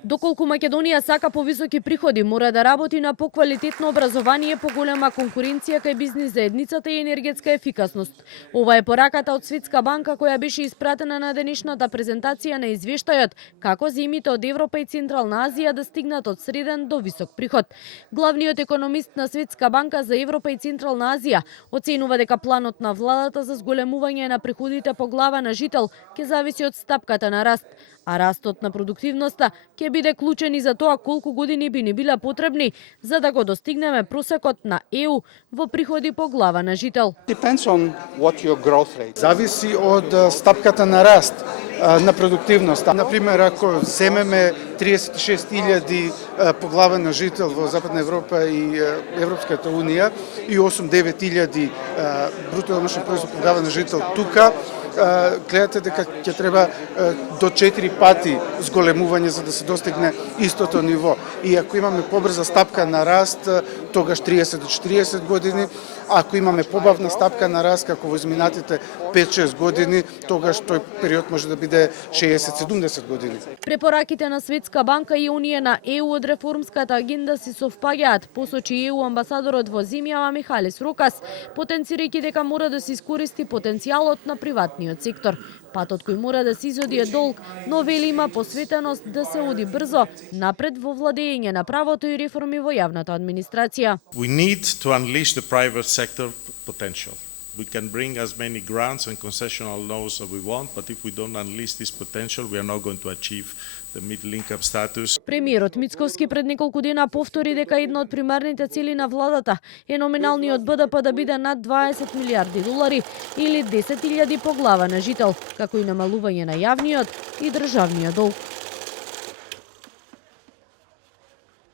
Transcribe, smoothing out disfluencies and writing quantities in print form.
Доколку Македонија сака повисоки приходи, мора да работи на поквалитетно образование, поголема конкуренција кај бизнис заедницата и енергетска ефикасност. Ова е пораката од Светска банка која беше испратена на денешната презентација на извештајот како земјите од Европа и Централна Азија да стигнат од среден до висок приход. Главниот економист на Светска банка за Европа и Централна Азија оценува дека планот на владата за зголемување на приходите по глава на жител ќе зависи од стапката на раст, а растот на продуктивноста ќе биде клучен и за тоа колку години би ни биле потребни за да го достигнеме просекот на ЕУ во приходи по глава на жител. Зависи од стапката на раст на продуктивноста. Например, ако земеме 36.000 по глава на жител во Западна Европа и Европската Унија и 8-9.000 бруто домашен производ по глава на жител тука, гледате дека ќе треба до 4 пати зголемување за да се достигне истото ниво. И ако имаме побрза стапка на раст, тогаш 30 до 40 години, ако имаме побавна стапка на раст како во изминатите 5-6 години, тогаш тој период може да биде 60-70 години. Препораките на Светска банка и оние на ЕУ од реформската агенда си совпаѓаат, посочи ЕУ амбасадорот во земјава Михалис Рокас, потенцирајќи дека мора да се искористи потенцијалот на приватниот сектор. Патот кој мора да се изоди е долг, но вели има посветеност да се оди брзо напред во владење на правото и реформи во јавната администрација. We need to unleash the private sector potential. We can bring as many grants and concessional laws as we want, but if we don't unleash this potential, we are not going to achieve the middle income status. Премиерот Мицковски пред неколку дена повтори дека една од примарните цели на владата е номиналниот БДП да биде над 20 милиарди долари или 10.000 по глава на жител, како и намалување на јавниот и државниот долг.